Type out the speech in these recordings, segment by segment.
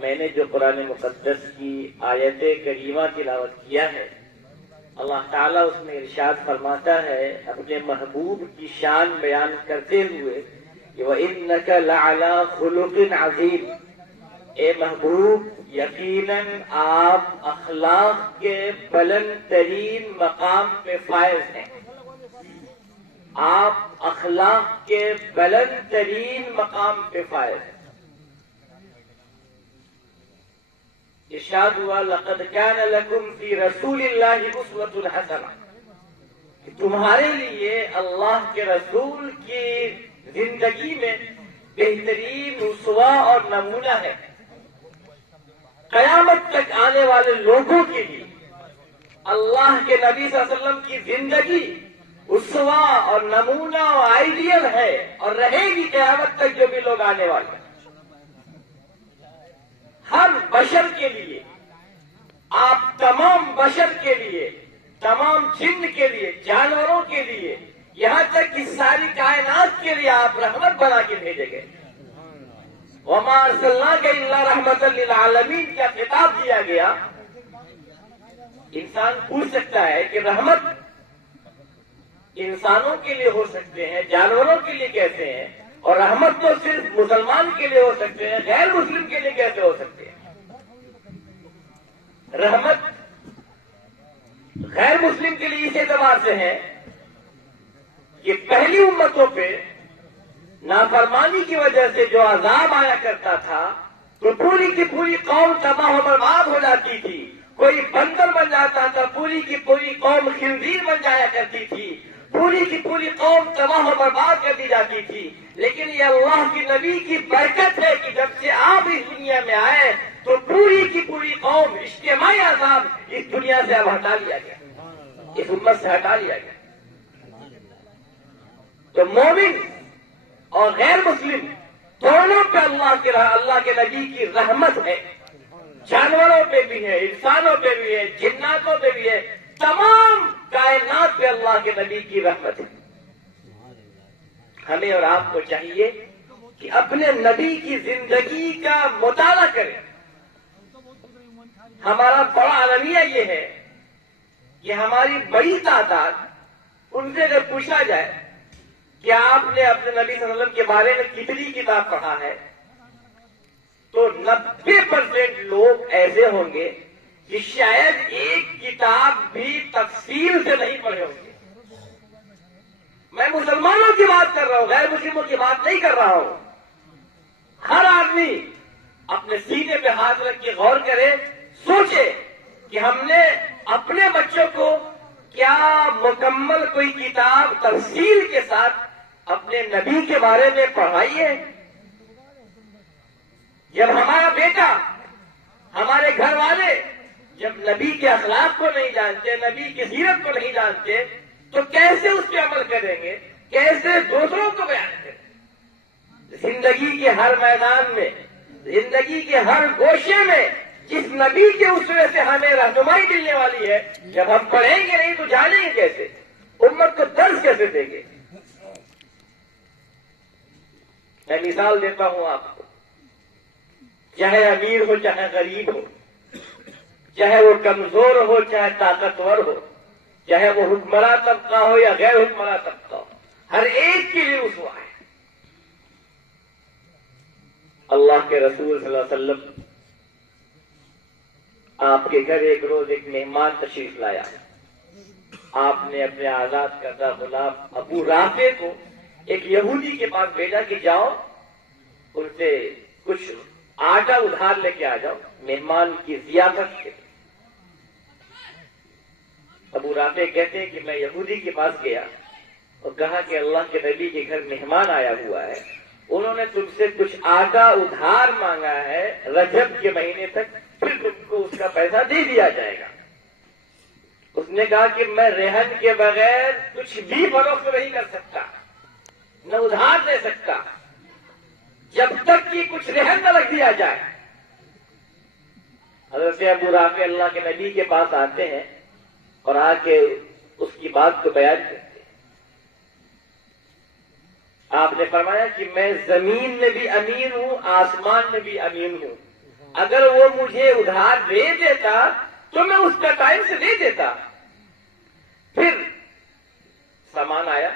میں نے جو قرآن مقدس کی آیت کریمہ تلاوت کیا ہے، اللہ تعالیٰ اس میں ارشاد فرماتا ہے اپنے محبوب کی شان بیان کرتے ہوئے کہ وَإِنَّكَ لَعَلَىٰ خُلُقٍ عَظِيمٍ، اے محبوب یقیناً آپ اخلاق کے بلند ترین مقام پہ فائز ہیں، آپ اخلاق کے بلند ترین مقام پہ فائز ہیں۔ ارشاد ہوا لقد كان لكم في رسول الله اسوة حسنة، کہ تمہارے لیے اللہ کے رسول کی زندگی میں بہترین اسوہ اور نمونہ ہے۔ قیامت تک آنے والے لوگوں کے لیے اللہ کے نبی صلی اللہ علیہ وسلم کی زندگی اسوہ اور نمونہ اور آئیڈیل ہے، اور رہے گی قیامت تک جو بھی لوگ آنے والے ہیں۔ ہر بشر کے لیے، آپ تمام بشر کے لیے، تمام جن کے لیے، جانوروں کے لیے، یہاں تک کہ ساری کائنات کے لیے آپ رحمت بنا کے بھیجے گئے۔ وَمَا أَرْسَلْنَاكَ إِلَّا رَحْمَةً لِّلْعَالَمِينَ کا خطاب دیا گیا۔ انسان پوچھ سکتا ہے کہ رحمت انسانوں کے لیے ہو سکتے ہیں، جانوروں کے لیے کیسے ہیں، اور رحمت تو صرف مسلمان کے لیے ہو سکتے ہیں، غیر مسلم کے لیے کیسے ہو سکتے ہیں؟ رحمت غیر مسلم کے لیے اس اعتبار سے ہے کہ پہلی امتوں پہ نافرمانی کی وجہ سے جو عذاب آیا کرتا تھا تو پوری کی پوری قوم تباہ و برباد ہو جاتی تھی، کوئی بندر بن جاتا تھا، پوری کی پوری قوم خنزیر بن جایا کرتی تھی، پوری کی پوری قوم تباہ و برباد کر دی جاتی تھی۔ لیکن یہ اللہ کے نبی کی برکت ہے کہ جب سے آپ اس دنیا میں آئے تو پوری کی پوری قوم اجتماعی عذاب اس دنیا سے اب ہٹا لیا گیا، اس امت سے ہٹا لیا گیا۔ تو مومن اور غیر مسلم دونوں پہ اللہ کے نبی کی رحمت ہے، جانوروں پہ بھی ہے، انسانوں پہ بھی ہے، جناتوں پہ بھی ہے، تمام کائنات پہ اللہ کے نبی کی رحمت ہے۔ ہمیں اور آپ کو چاہیے کہ اپنے نبی کی زندگی کا مطالعہ کریں۔ ہمارا بڑا المیہ یہ ہے کہ ہماری بڑی تعداد ان سے اگر پوچھا جائے کہ آپ نے اپنے نبی صلی اللہ علیہ وسلم کے بارے میں کتنی کتاب پڑھا ہے تو 90% لوگ ایسے ہوں گے کہ شاید ایک کتاب بھی تفصیل سے نہیں پڑھے ہوں گے۔ میں مسلمانوں کی بات کر رہا ہوں، غیر مسلموں کی بات نہیں کر رہا ہوں۔ ہر آدمی اپنے سینے پہ ہاتھ رکھ کے غور کرے، سوچے کہ ہم نے اپنے بچوں کو کیا مکمل کوئی کتاب تفصیل کے ساتھ اپنے نبی کے بارے میں پڑھائی ہے؟ جب ہمارا بیٹا، ہمارے گھر والے جب نبی کے اخلاق کو نہیں جانتے، نبی کی سیرت کو نہیں جانتے، تو کیسے اس پہ عمل کریں گے، کیسے دوسروں کو بیان کریں؟ زندگی کے ہر میدان میں، زندگی کے ہر گوشے میں جس نبی کے اسوے سے ہمیں رہنمائی ملنے والی ہے، جب ہم پڑھیں گے نہیں تو جانیں گے کیسے، امت کو درس کیسے دیں گے؟ میں مثال دیتا ہوں آپ کو، چاہے امیر ہو چاہے غریب ہو، چاہے وہ کمزور ہو چاہے طاقتور ہو، چاہے وہ حکمراں طبقہ ہو یا غیر حکمراں طبقہ ہو، ہر ایک کے لیے اسوہ ہے۔ اللہ کے رسول صلی اللہ علیہ وسلم آپ کے گھر ایک روز ایک مہمان تشریف لایا، آپ نے اپنے آزاد کردہ غلام ابو رافع کو ایک یہودی کے پاس بھیجا کہ جاؤ ان سے کچھ آٹا ادھار لے کے آ جاؤ مہمان کی ضیافت کے۔ ابو رافع کہتے ہیں کہ میں یہودی کے پاس گیا اور کہا کہ اللہ کے نبی کے گھر مہمان آیا ہوا ہے، انہوں نے تم سے کچھ آٹا ادھار مانگا ہے رجب کے مہینے تک، پھر تم کو اس کا پیسہ دے دیا جائے گا۔ اس نے کہا کہ میں رہن کے بغیر کچھ بھی فروخت نہیں کر سکتا، نہ ادھار دے سکتا، جب تک کہ کچھ رہن نہ رکھ دیا جائے۔ حضرت ابو رافع اللہ کے نبی کے پاس آتے ہیں اور آ کے اس کی بات کو بیان کرتے ہیں۔ آپ نے فرمایا کہ میں زمین میں بھی امین ہوں، آسمان میں بھی امین ہوں، اگر وہ مجھے ادھار دے دیتا تو میں اس کا ٹائم سے دے دیتا. پھر سامان آیا.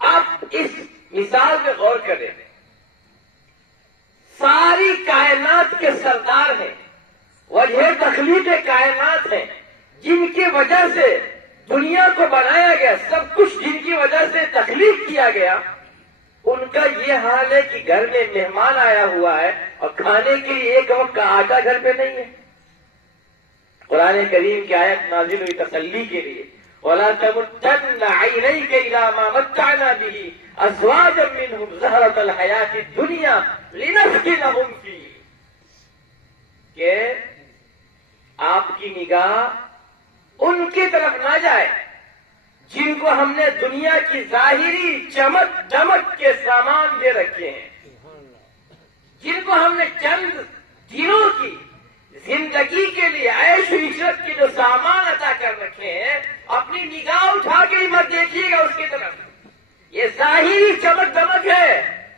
آپ اس مثال پہ غور کریں. ساری کائنات کے سردار ہیں, وجہ تخلیق کائنات ہیں, جن کی وجہ سے دنیا کو بنایا گیا, سب کچھ جن کی وجہ سے تخلیق کیا گیا. ان کا یہ حال ہے کہ گھر میں مہمان آیا ہوا ہے اور کھانے کے لیے ایک وقت کا آٹا گھر پہ نہیں ہے. قرآن کریم کی آیت نازل ہوئی تسلی کے لیے, وَلَا تَمُدَّنَّ عَيْنَيْكَ إِلَىٰ مَا مَتَّعْنَا بِهِ أَزْوَاجًا مِّنْهُمْ زَهْرَةَ الْحَيَاةِ الدُّنْيَا لِنَفْتِنَهُمْ فِيهِ. کہ آپ کی نگاہ ان کی طرف نہ جائے جن کو ہم نے دنیا کی ظاہری چمک دمک کے سامان دے رکھے ہیں, جن کو ہم نے چند دنوں کی زندگی کے لیے عیش و عشرت کے جو سامان عطا کر رکھے ہیں, اپنی نگاہ اٹھا کے ہی مت دیکھیے گا اس کی طرف. یہ ظاہری چمک دمک ہے.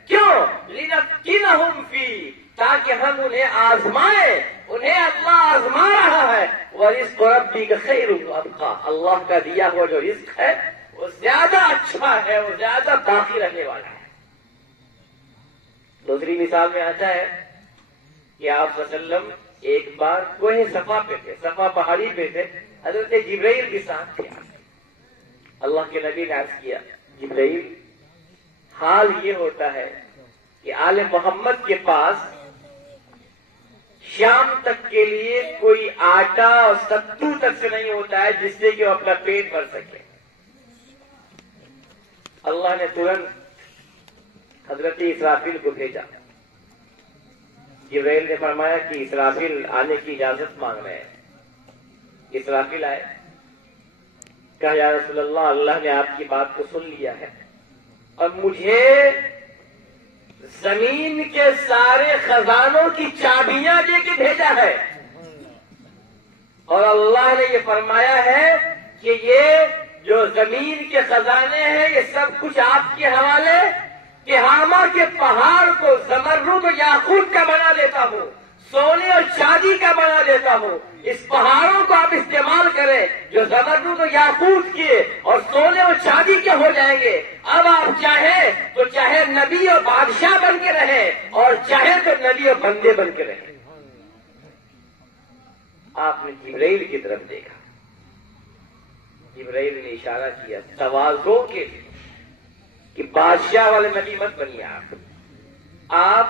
کیوں؟ لِنَفْتِنَهُمْ فِيهِ, تاکہ ہم انہیں آزمائیں. انہیں اللہ آزما رہا ہے. وَرِزْقُ رَبِّكَ خَيْرٌ وَأَبْقَىٰ, اللہ کا دیا ہوا جو رزق ہے وہ زیادہ اچھا ہے, وہ زیادہ باقی رہنے والا ہے. دوسری مثال میں آتا ہے کہ آپ صلی اللہ علیہ وسلم ایک بار کوہ صفا پہ تھے, صفا پہاڑی پہ تھے. حضرت جبرائیل بھی ساتھ تھے. اللہ کے نبی نے عرض کیا, جبرائیل, حال یہ ہوتا ہے کہ آل محمد کے پاس شام تک کے لیے کوئی آٹا اور ستو تک سے نہیں ہوتا ہے جس سے کہ وہ اپنا پیٹ بھر سکے. اللہ نے ترنت حضرت اسرافیل کو بھیجا. جبرائیل نے فرمایا کہ اسرافیل آنے کی اجازت مانگ رہے ہیں. اسرافیل آئے, کہا یا رسول اللہ, اللہ نے آپ کی بات کو سن لیا ہے اور مجھے زمین کے سارے خزانوں کی چابیاں دے کے بھیجا ہے, اور اللہ نے یہ فرمایا ہے کہ یہ جو زمین کے خزانے ہیں یہ سب کچھ آپ کے حوالے. تہامہ کے پہاڑ کو زمرد و یاقوت کا بنا دیتا ہوں, سونے اور چاندی کا بنا دیتا ہوں. اس پہاڑوں کو آپ استعمال کریں جو زمرد و یاقوت کے اور سونے اور چاندی کے ہو جائیں گے. اب آپ چاہیں تو چاہے نبی اور بادشاہ بن کے رہیں, اور چاہے تو نبی اور بندے بن کے رہیں. آپ نے جبرائیل کی طرف دیکھا. جبرائیل نے اشارہ کیا تواضع کے لیے کہ بادشاہ والے نبی مت بنیے, آپ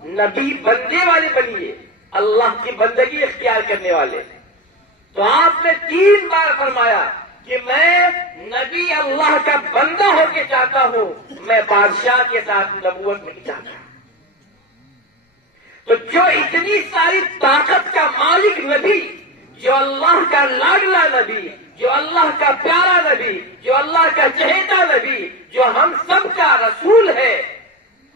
نبی بندے والے بنیے, اللہ کی بندگی اختیار کرنے والے. تو آپ نے 3 بار فرمایا کہ میں نبی اللہ کا بندہ ہو کے چاہتا ہوں, میں بادشاہ کے ساتھ نبوت نہیں چاہتا. تو جو اتنی ساری طاقت کا مالک نبی, جو اللہ کا لاڈلا نبی, جو اللہ کا پیارا نبی, جو اللہ کا چہیتا نبی, جو ہم سب کا رسول ہے,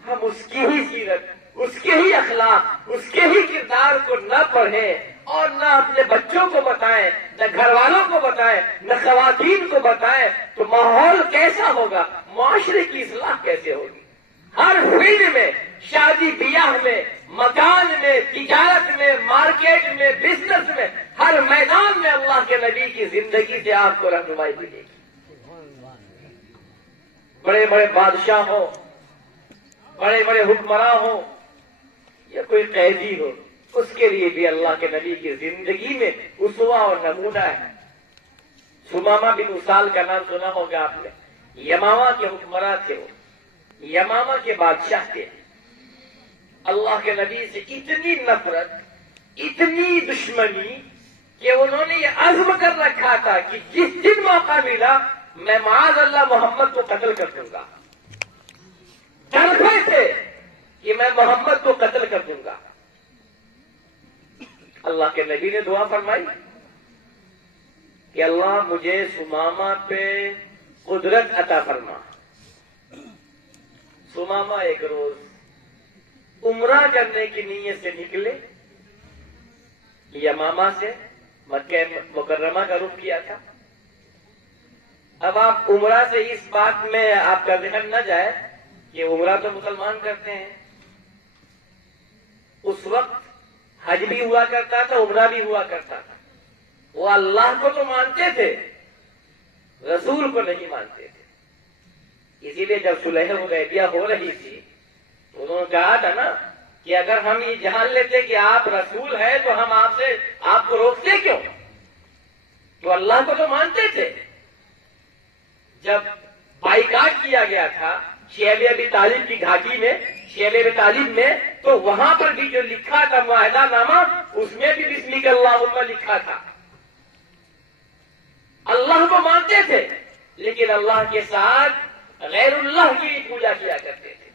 ہم اس کی ہی سیرت, اس کے ہی اخلاق, اس کے ہی کردار کو نہ پڑھیں اور نہ اپنے بچوں کو بتائیں, نہ گھر والوں کو بتائیں, نہ خواتین کو بتائیں, تو ماحول کیسا ہوگا, معاشرے کی اصلاح کیسے ہوگی. ہر فیلڈ میں, شادی بیاہ میں, مکان میں, تجارت میں, مارکیٹ میں, بزنس میں, ہر میدان میں اللہ کے نبی کی زندگی سے آپ کو رہنمائی ملے گی. بڑے بڑے بادشاہ ہوں, بڑے بڑے حکمراں ہوں, یا کوئی قیدی ہو, اس کے لیے بھی اللہ کے نبی کی زندگی میں اسوہ اور نمونہ ہے. سمامہ بن اسال کا نام سنا ہوگا آپ نے, یمامہ کے حکمراں تھے. وہ یمامہ کے بادشاہ تھے. اللہ کے نبی سے اتنی نفرت, اتنی دشمنی کہ انہوں نے یہ عزم کر رکھا تھا کہ جس دن موقع ملا میں معاذ اللہ محمد کو قتل کر دوں گا. ڈرتے تھے کہ میں محمد کو قتل کر دوں گا. اللہ کے نبی نے دعا فرمائی کہ اللہ مجھے سمامہ پہ قدرت عطا فرما. سمامہ ایک روز عمرہ کرنے کی نیت سے نکلے, یمامہ سے مکہ مکرمہ کا رخ کیا تھا. اب آپ عمرہ سے اس بات میں آپ کا ذہن نہ جائے کہ عمرہ تو مسلمان کرتے ہیں, اس وقت حج بھی ہوا کرتا تھا، عمرہ بھی ہوا کرتا تھا. وہ اللہ کو تو مانتے تھے، رسول کو نہیں مانتے تھے. اسی لیے جب صلح حدیبیہ ہو رہی تھی تو انہوں نے کہا تھا نا کہ اگر ہم یہ جان لیتے کہ آپ رسول ہیں تو ہم آپ کو روکتے کیوں؟ تو اللہ کو تو مانتے تھے. جب بائیکاٹ کیا گیا تھا شعیب ابی طالب کی گھاٹی میں، شعیب ابی طالب میں، تو وہاں پر بھی جو لکھا تھا معاہدہ نامہ، اس میں بھی بسمک اللہم لکھا تھا. اللہ کو مانتے تھے لیکن اللہ کے ساتھ غیر اللہ کی پوجا کیا کرتے تھے.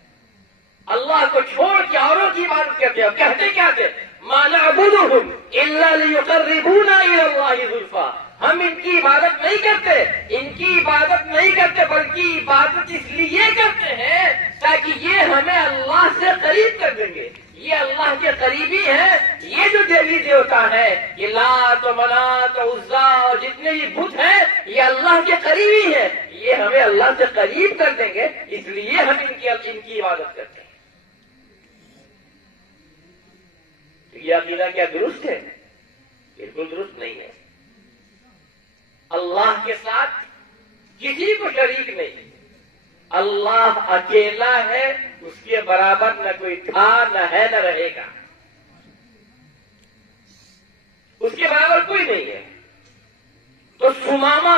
اللہ کو چھوڑ کے اوروں کی عبادت کرتے اور کہتے کیا تھے؟ ما نعبدهم الا ليقربونا الى الله زلفا. ہم ان کی عبادت نہیں کرتے، ان کی عبادت نہیں کرتے، بلکہ عبادت اس لیے کرتے ہیں تاکہ یہ ہمیں اللہ سے قریب کر دیں گے. یہ اللہ کے قریبی ہیں. یہ جو دیوی دیوتا ہے، یہ لات و منات و عزا اور جتنے یہ بت ہیں، یہ اللہ کے قریبی ہیں. یہ ہمیں اللہ سے قریب کر دیں گے، اس لیے ہم ان کی عبادت کرتے ہیں. یہ عقیدہ کیا درست ہے؟ بالکل درست نہیں ہے. اللہ کے ساتھ کسی کو شریک نہیں. اللہ اکیلا ہے، اس کے برابر نہ کوئی تھا، نہ ہے، نہ رہے گا. اس کے برابر کوئی نہیں ہے. تو ثمامہ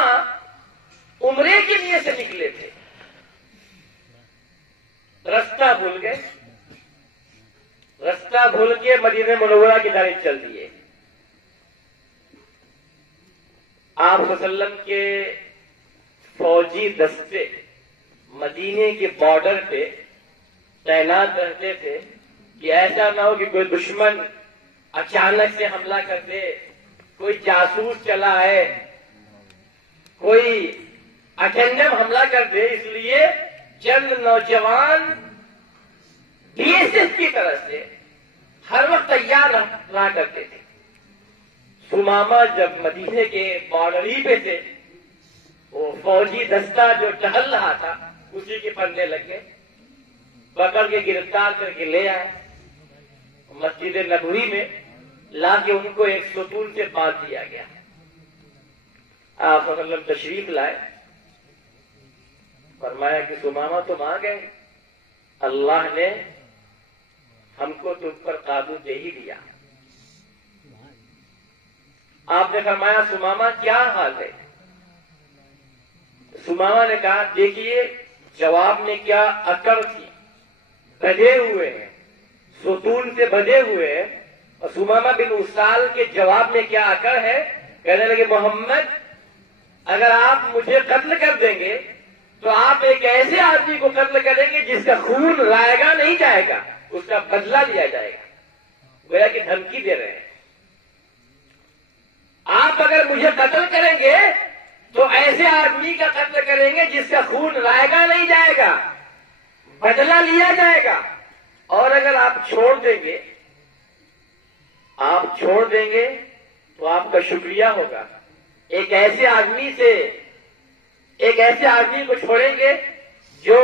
عمرے کے لیے سے نکلے تھے، رستہ بھول گئے، رستہ بھول کے مدینہ منورہ کی جانب چل دیے. آپ صلی اللہ علیہ وسلم کے فوجی دستے مدینے کے بارڈر پہ تعینات رہتے تھے کہ ایسا نہ ہو کہ کوئی دشمن اچانک سے حملہ کر دے، کوئی جاسوس چلا ہے، کوئی اٹینڈم حملہ کر دے. اس لیے چند نوجوان بی ایس ایف کی طرف سے ہر وقت تیار رہا کرتے تھے. ثمامہ جب مدینے کے بارڈر ہی پہ تھے، وہ فوجی دستہ جو ٹہل رہا تھا اسی کے پلے لگ گئے، پکڑ کے گرفتار کر کے لے آئے. مسجد نبوی میں لا کے ان کو ایک ستون سے باندھ دیا گیا. آپ صلی اللہ علیہ وسلم تشریف لائے، فرمایا کہ ثمامہ تم آ گئے، اللہ نے ہم کو تم پر قابو دے ہی دیا. آپ نے فرمایا ثمامہ کیا حال ہے؟ ثمامہ نے کہا دیکھیے جواب میں کیا اکڑ تھی، بدھے ہوئے ہیں، ستون سے بدھے ہوئے ہیں. اور ثمامہ بن اسال کے جواب میں کیا اکڑ ہے؟ کہنے لگے محمد اگر آپ مجھے قتل کر دیں گے تو آپ ایک ایسے آدمی کو قتل کریں گے جس کا خون رائے گا نہیں جائے گا، اس کا بدلہ لیا جائے گا. گویا کہ دھمکی دے رہے ہیں. آپ اگر مجھے قتل کریں گے تو ایسے آدمی کا قتل کریں گے جس کا خون رائے گا نہیں جائے گا، بدلہ لیا جائے گا. اور اگر آپ چھوڑ دیں گے تو آپ کا شکریہ ہوگا. ایک ایسے آدمی کو چھوڑیں گے جو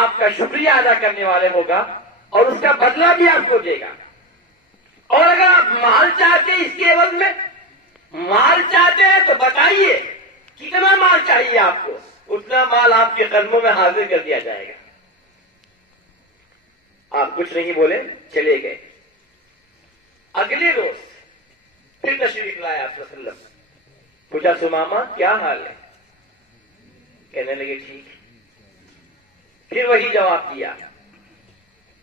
آپ کا شکریہ ادا کرنے والے ہوگا اور اس کا بدلہ بھی آپ کو دے گا. اور اگر آپ مال چاہتے ہیں، اس کے عوض میں مال چاہتے ہیں تو بتائیے کتنا مال چاہیے آپ کو، اتنا مال آپ کے قدموں میں حاضر کر دیا جائے گا. آپ کچھ نہیں بولے، چلے گئے. اگلے روز پھر تشریف لائے آپ صلی اللہ علیہ وسلم. پوچھا ثمامہ کیا حال ہے؟ کہنے لگے ٹھیک. پھر وہی جواب دیا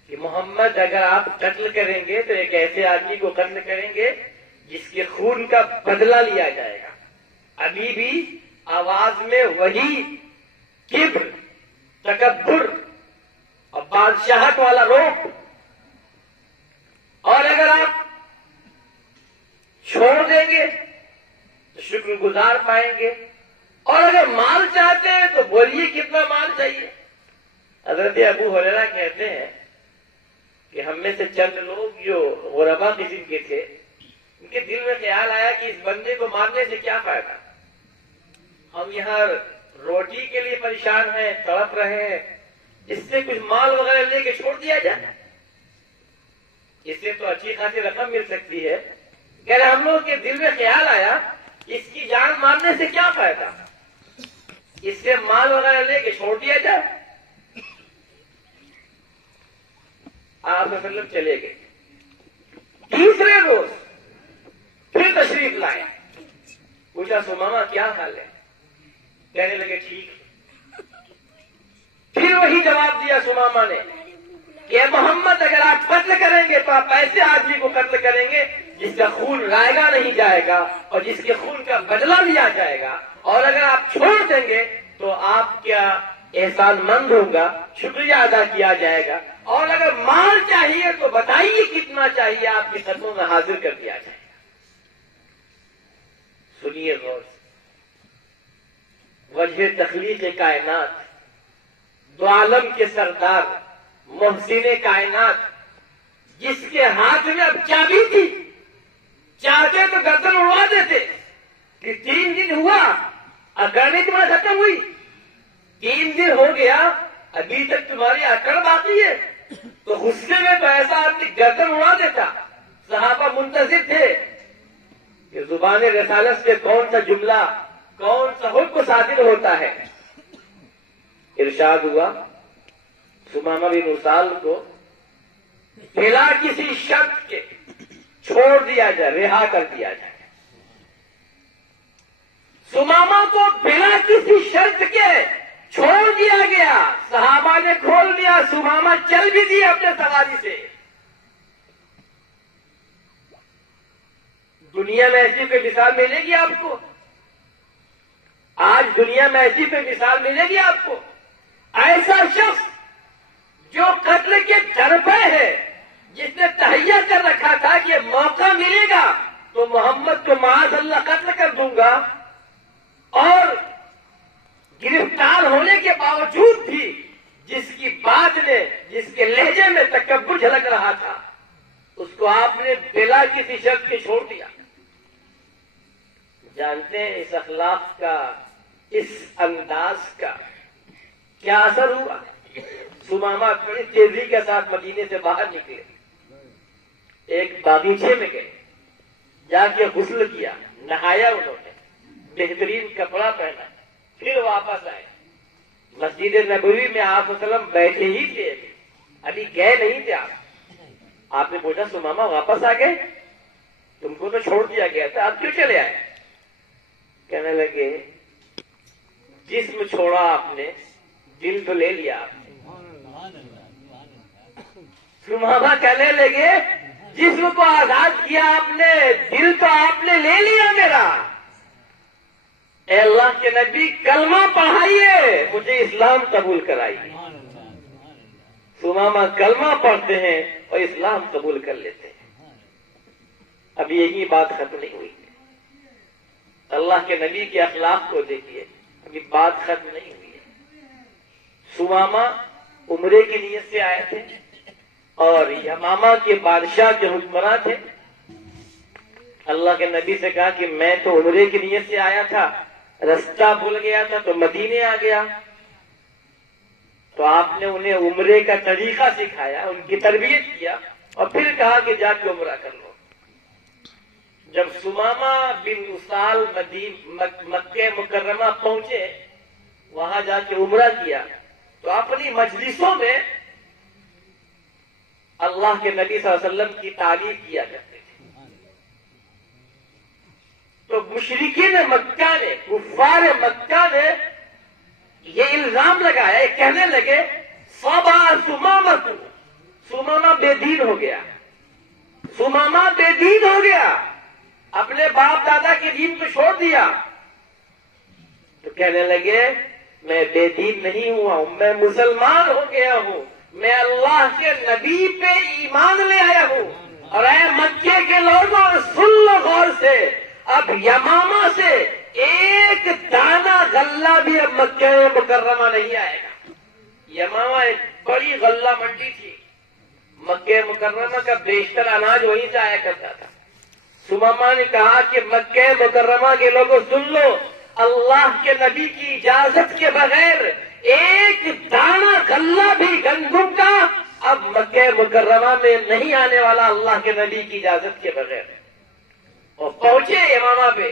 کہ محمد اگر آپ قتل کریں گے تو ایک ایسے آدمی کو قتل کریں گے جس کے خون کا بدلہ لیا جائے گا. ابھی بھی آواز میں وہی کبر، تکبر اور بادشاہت والا روپ. اور اگر آپ چھوڑ دیں گے تو شکر گزار پائیں گے. اور اگر مال چاہتے ہیں تو بولیے کتنا مال چاہیے. حضرت ابو ہریرہ کہتے ہیں کہ ہم میں سے چند لوگ جو غربا قسم کے تھے، ان کے دل میں خیال آیا کہ اس بندے کو مارنے سے کیا فائدہ، ہم یہاں روٹی کے لیے پریشان ہیں، تڑپ رہے ہیں، اس سے کچھ مال وغیرہ لے کے چھوڑ دیا جائے. اس سے تو اچھی خاصی رقم مل سکتی ہے. کہہ رہے ہم لوگوں کے دل میں خیال آیا اس کی جان مارنے سے کیا فائدہ, اس سے مال وغیرہ لے کے چھوڑ دیا جائے. آپ صلی اللہ علیہ وسلم چلے گئے. تیسرے روز پھر تشریف لائے. پوچھا سمامہ کیا حال ہے؟ کہنے لگے ٹھیک. پھر وہی جواب دیا سمامہ نے کہ محمد اگر آپ قتل کریں گے تو آپ ایسے آدمی کو قتل کریں گے جس کا خون رائے گا نہیں جائے گا اور جس کے خون کا بدلہ لیا جائے گا, اور اگر آپ چھوڑ دیں گے تو آپ کیا احسان مند ہوگا, شکریہ ادا کیا جائے گا, اور اگر مال چاہیے تو بتائیے کتنا چاہیے, آپ کے قدموں میں حاضر کر دیا جائے گا. سنیے غور سے, وجہ تخلیق کائنات, دو عالم کے سردار, محسن کائنات, جس کے ہاتھ میں اب چابی تھی, چاہتے تو گردن اڑوا دیتے کہ 3 دن ہوا اکڑنے کی بات ختم ہوئی, 3 دن ہو گیا ابھی تک تمہاری اکڑ باقی ہے, تو غصے میں تو ایسا آدمی گردن اڑا دیتا. صحابہ منتظر تھے کہ زبان رسالت سے کون سا جملہ, کون سا حکم صادر ہوتا ہے. ارشاد ہوا سمامہ بن اسال کو بلا کسی شرط کے چھوڑ دیا جائے, رہا کر دیا جائے. سمامہ کو بلا کسی شرط کے چھوڑ دیا گیا. صحابہ نے کھول دیا, سمامہ چل بھی دیا اپنے سواری سے. دنیا میں ایسی کوئی مثال ملے گی آپ کو؟ آج دنیا میں ایسی کوئی مثال ملے گی آپ کو؟ ایسا شخص جو قتل کے ڈر پہ ہے, جس نے تہیا کر رکھا تھا کہ موقع ملے گا تو محمد کو معاذ اللہ قتل کر دوں گا, اور گرفتار ہونے کے باوجود بھی جس کی بات نے, جس کے لہجے میں تکبر جھلک رہا تھا, اس کو آپ نے بلا کسی شخص کے چھوڑ دیا. جانتے ہیں اس اخلاق کا, اس انداز کا کیا اثر ہوا؟ سمامہ بڑی تیزی کے ساتھ مدینے سے باہر نکلے, ایک باغیچے میں گئے, جا کے غسل کیا, نہایا انہوں نے, بہترین کپڑا پہنا, پھر واپس آئے. مسجد نبوی میں آپ صلی اللہ علیہ وسلم بیٹھے ہی تھے, ابھی گئے نہیں تھے آپ. آپ نے پوچھا سمامہ واپس آ گئے, تم کو تو چھوڑ دیا گیا تھا, آپ کیوں چلے آئے؟ کہنے لگے جسم چھوڑا آپ نے, دل تو لے لیا آپ نے. سمامہ کہنے لگے جسم کو آزاد کیا آپ نے, دل تو آپ نے لے لیا میرا. اے اللہ کے نبی کلمہ پڑھائیے, مجھے اسلام قبول کرائیے. سمامہ کلمہ پڑھتے ہیں اور اسلام قبول کر لیتے ہیں. اب یہی بات ختم نہیں ہوئی. اللہ کے نبی کے اخلاق کو دیکھیے, ابھی بات ختم نہیں ہوئی ہے. سمامہ عمرے کی نیت سے آئے تھے اور یمامہ کے بادشاہ کے حکمراں تھے. اللہ کے نبی سے کہا کہ میں تو عمرے کی نیت سے آیا تھا, رستہ بھول گیا تھا تو مدینے آ گیا. تو آپ نے انہیں عمرے کا طریقہ سکھایا, ان کی تربیت کیا, اور پھر کہا کہ جا کے عمرہ کر لو. جب سمامہ بن اسال مکہ مکرمہ پہنچے, وہاں جا کے عمرہ کیا, تو اپنی مجلسوں میں اللہ کے نبی صلی اللہ علیہ وسلم کی تعریف کیا کرتے تھے. تو مشرکین مکہ نے, کفار مکہ نے یہ الزام لگایا, کہنے لگے صبا سمامہ, سمامہ بے دین ہو گیا, سمامہ بے دین ہو گیا, اپنے باپ دادا کے دین کو چھوڑ دیا. تو کہنے لگے میں بے دین نہیں ہوا ہوں, میں مسلمان ہو گیا ہوں, میں اللہ کے نبی پہ ایمان لے آیا ہوں. اور اے مکے کے لوگوں سن لو غور سے, اب یمامہ سے ایک دانہ غلہ بھی اب مکہ مکرمہ نہیں آئے گا. یمامہ ایک بڑی غلہ منڈی تھی, مکہ مکرمہ کا بیشتر اناج وہیں سے آیا کرتا تھا. سمامہ نے کہا کہ مکہ مکرمہ کے لوگوں سن لو, اللہ کے نبی کی اجازت کے بغیر ایک دانہ غلہ بھی گندم کا اب مکہ مکرمہ میں نہیں آنے والا اللہ کے نبی کی اجازت کے بغیر. اور پہنچے یمامہ پہ،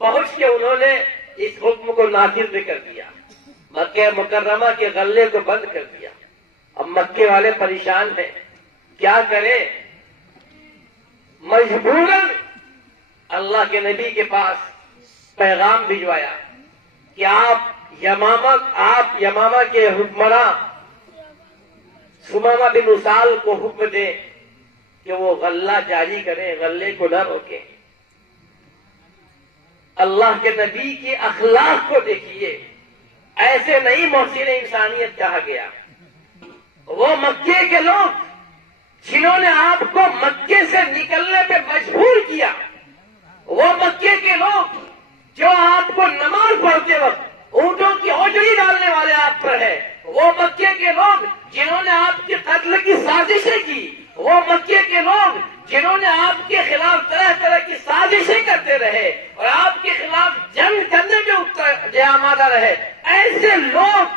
پہنچ کے انہوں نے اس حکم کو نافذ کر دیا، مکہ مکرمہ کے غلے کو بند کر دیا. اب مکے والے پریشان ہیں، کیا کریں؟ مجبوراً اللہ کے نبی کے پاس پیغام بھجوایا کہ آپ یمامہ کے حکمراں سمامہ بن اسال کو حکم دیں کہ وہ غلہ جاری کریں، غلے کو نہ روکیں. اللہ کے نبی کے اخلاق کو دیکھیے، ایسے نہیں محسن انسانیت کہا گیا. وہ مکے کے لوگ جنہوں نے آپ کو مکے سے نکلنے پہ مجبور کیا، وہ مکے کے لوگ جو آپ کو نماز پڑھتے وقت اونٹوں کی اوجڑی ڈالنے والے آپ پر ہیں، وہ مکے کے لوگ جنہوں نے آپ کے قتل کی سازشیں کی، وہ مکے کے لوگ جنہوں نے آپ کے خلاف طرح طرح کی سازشیں کرتے رہے اور آپ کے خلاف جنگ کرنے میں آمادہ رہے، ایسے لوگ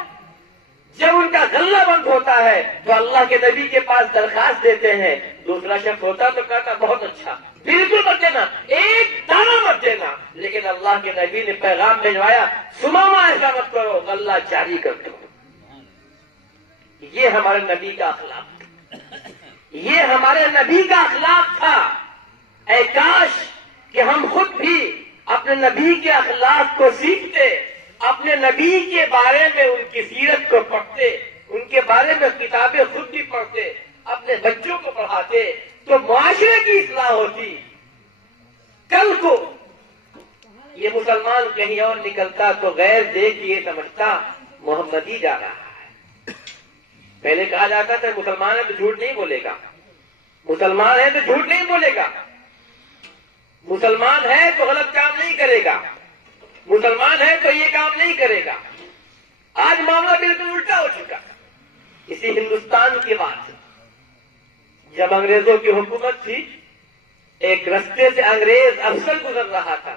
جب ان کا غلہ بند ہوتا ہے تو اللہ کے نبی کے پاس درخواست دیتے ہیں. دوسرا شخص ہوتا تو کہتا بہت اچھا، بالکل مت دینا، ایک دانہ مت دینا. لیکن اللہ کے نبی نے پیغام بھجوایا، سمامہ ایسا مت کرو، غلہ جاری کر دو. یہ ہمارے نبی کا اخلاق، یہ ہمارے نبی کا اخلاق تھا. اے کاش کہ ہم خود بھی اپنے نبی کے اخلاق کو سیکھتے، اپنے نبی کے بارے میں ان کی سیرت کو پڑھتے، ان کے بارے میں کتابیں خود بھی پڑھتے، اپنے بچوں کو پڑھاتے، تو معاشرے کی اصلاح ہوتی. کل کو یہ مسلمان کہیں اور نکلتا تو غیر دیکھ یہ سمجھتا محمدی جا رہا ہے. پہلے کہا جاتا تھا مسلمان ہے تو جھوٹ نہیں بولے گا، مسلمان ہے تو جھوٹ نہیں بولے گا، مسلمان ہے تو غلط کام نہیں کرے گا، مسلمان ہے تو یہ کام نہیں کرے گا. آج معاملہ بالکل الٹا ہو چکا. اسی ہندوستان کی بات، جب انگریزوں کی حکومت تھی، ایک رستے سے انگریز افسر گزر رہا تھا،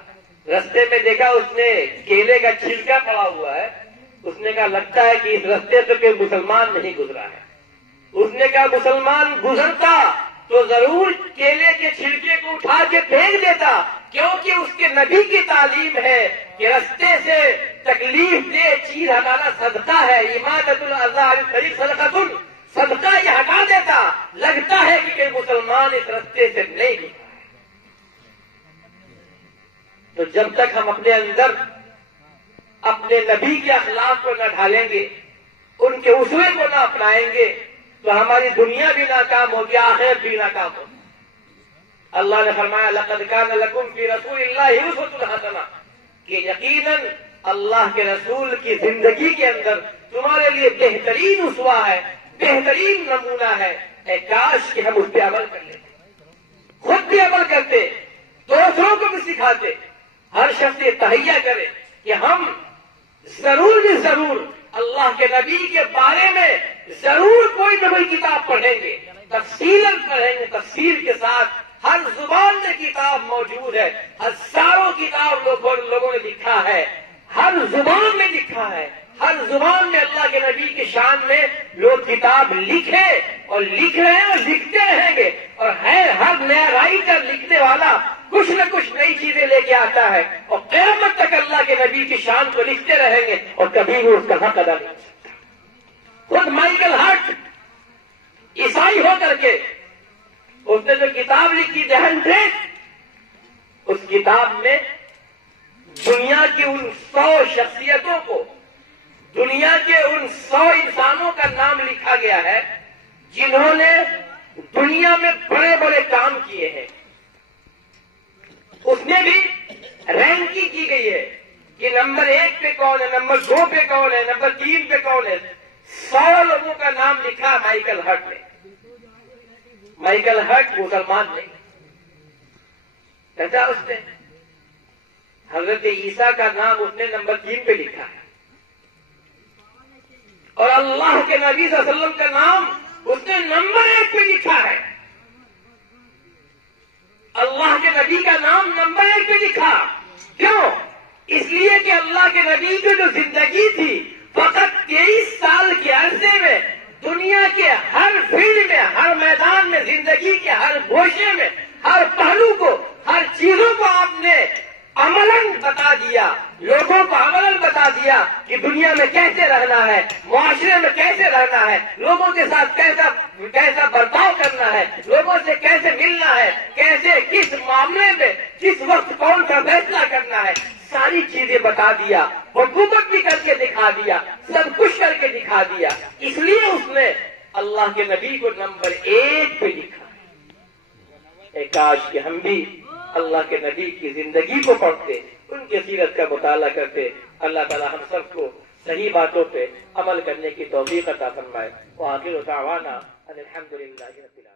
رستے میں دیکھا اس نے کیلے کا چھلکا پڑا ہوا ہے. اس نے کہا لگتا ہے کہ اس رستے سے کوئی مسلمان نہیں گزرا ہے. اس نے کہا مسلمان گزرتا تو ضرور کیلے کے چھلکے کو اٹھا کے پھینک دیتا، کیونکہ اس کے نبی کی تعلیم ہے کہ رستے سے تکلیف دہ چیز ہٹانا صدقہ ہے. اماطۃ الاذی عن الطریق صدقۃ، صدقہ یہ ہٹا دیتا. لگتا ہے کہ کوئی مسلمان اس رستے سے نہیں گزرا ہے. تو جب تک ہم اپنے اندر اپنے نبی کے اخلاق کو نہ ڈھالیں گے، ان کے اسوے کو نہ اپنائیں گے، تو ہماری دنیا بھی ناکام ہوگی، آخرت بھی ناکام ہوگی. اللہ نے فرمایا لقد کان لکم فی رسول اللہ اسوۃ حسنہ، کہ یقیناً اللہ کے رسول کی زندگی کے اندر تمہارے لیے بہترین اسوہ ہے، بہترین نمونہ ہے. اے کاش کہ ہم اس پہ عمل کر لیتے، خود بھی عمل کرتے، دوسروں کو بھی سکھاتے. ہر شخص یہ تہیہ کرے کہ ہم ضرور بھی ضرور اللہ کے نبی کے بارے میں ضرور کوئی نہ کوئی کتاب پڑھیں گے، تفصیلاً پڑھیں گے، تفصیل کے ساتھ. ہر زبان میں کتاب موجود ہے، ہزاروں کتاب لوگوں نے لکھا ہے، ہر زبان میں لکھا ہے، ہر زبان میں اللہ کے نبی کی شان میں لوگ کتاب لکھے اور لکھ رہے ہیں اور لکھتے رہیں گے. اور ہر نیا رائٹر لکھنے والا کچھ نہ کچھ نئی چیزیں لے کے آتا ہے، اور قیامت تک اللہ کے نبی کی شان کو لکھتے رہیں گے اور کبھی بھی اس کا حق ادا نہیں کر سکتا. خود مائیکل ہارٹ عیسائی ہو کر کے اس نے جو کتاب لکھی دی 100، اس کتاب میں دنیا کی ان 100 شخصیتوں کو، دنیا کے ان 100 انسانوں کا نام لکھا گیا ہے جنہوں نے دنیا میں بڑے بڑے کام کیے ہیں. اس میں بھی رینکنگ کی گئی ہے کہ نمبر 1 پہ کون ہے، نمبر 2 پہ کون ہے، نمبر 3 پہ کون ہے. 100 لوگوں کا نام لکھا مائیکل ہارٹ نے. مائیکل ہارٹ مسلمان نہیں کہتا، اس نے حضرت عیسیٰ کا نام اس نے نمبر 3 پہ لکھا ہے، اور اللہ کے نبی صلی اللہ علیہ وسلم کا نام اس نے نمبر 1 پہ لکھا ہے. اللہ کے نبی کا نام نمبر 1 پہ لکھا. کیوں؟ اس لیے کہ اللہ کے نبی کی جو زندگی تھی فقط 23 سال کے عرصے میں دنیا کے ہر فیلڈ میں، ہر میدان میں، زندگی کے ہر گوشے میں، ہر پہلو کو، ہر چیزوں کو آپ نے عملاً بتا دیا، لوگوں کو عملاً بتا دیا کہ دنیا میں کیسے رہنا ہے، معاشرے میں کیسے رہنا ہے، لوگوں کے ساتھ کیسا برتاؤ کرنا ہے، لوگوں سے کیسے ملنا ہے، کیسے کس معاملے میں کس وقت کون سا فیصلہ کرنا ہے، ساری چیزیں بتا دیا، حکومت بھی کر کے دکھا دیا، سب کچھ کر کے دکھا دیا۔ اس لیے اس نے اللہ کے نبی کو نمبر 1 پہ لکھا۔ کاش کہ ہم بھی اللہ کے نبی کی زندگی کو پڑھتے، ان کی سیرت کا مطالعہ کرتے۔ اللہ تعالی ہم سب کو صحیح باتوں پہ عمل کرنے کی توفیق عطا فرمائے۔ وآخر دعوانا ان الحمد للہ رب العالمین۔